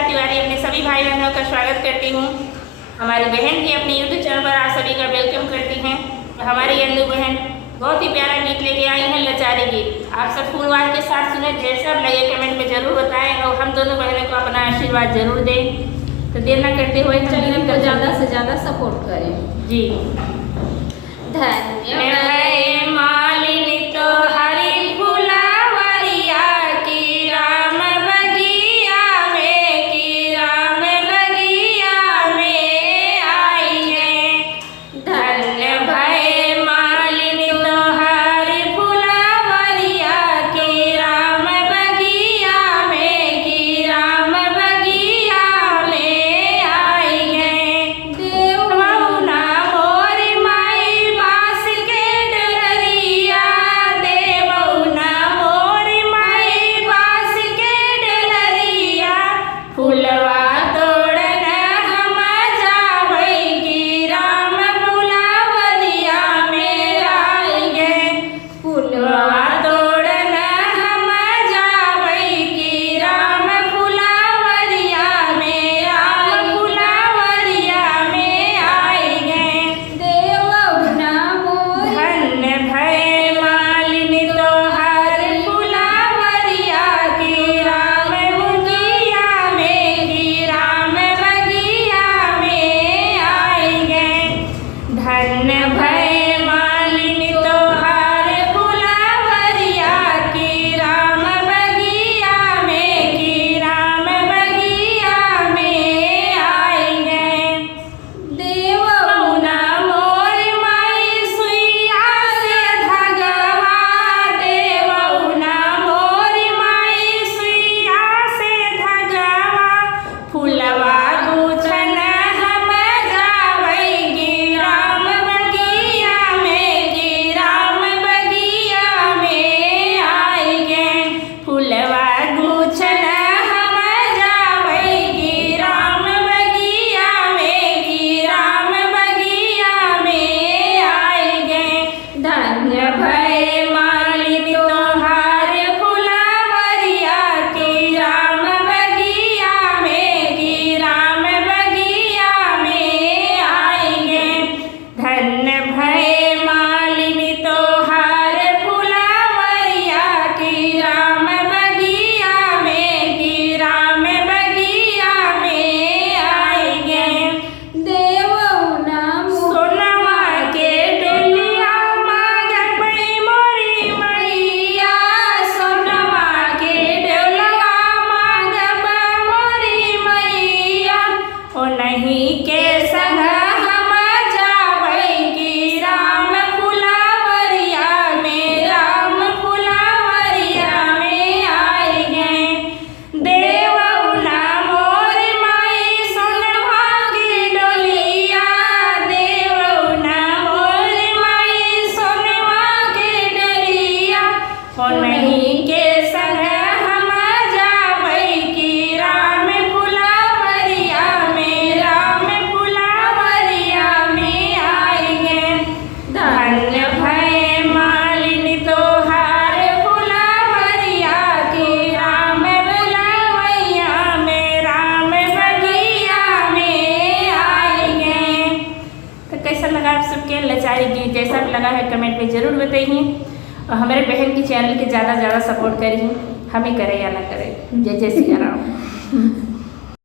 पूजा तिवारी अपने सभी भाई बहनों का स्वागत करती हूँ। हमारी बहन भी अपने यूट्यूब चैनल पर आप सभी का वेलकम करती हैं। हमारी अन्नू बहन बहुत ही प्यारा गीत लेके आई हैं, लचारी गीत। आप सब फूलवार के साथ सुने, जैसा लगे कमेंट में जरूर बताएं और हम दोनों बहनों को अपना आशीर्वाद जरूर दें। तो देर न करते हुए चैनल को ज़्यादा से ज़्यादा सपोर्ट करें जी। धन्यवाद। आप सबके लचारी गीत जैसा भी लगा है कमेंट में ज़रूर बताइए और हमारे बहन की चैनल के ज़्यादा से ज़्यादा सपोर्ट करिए, हम ही करें या ना करें। जय जय सिया राम।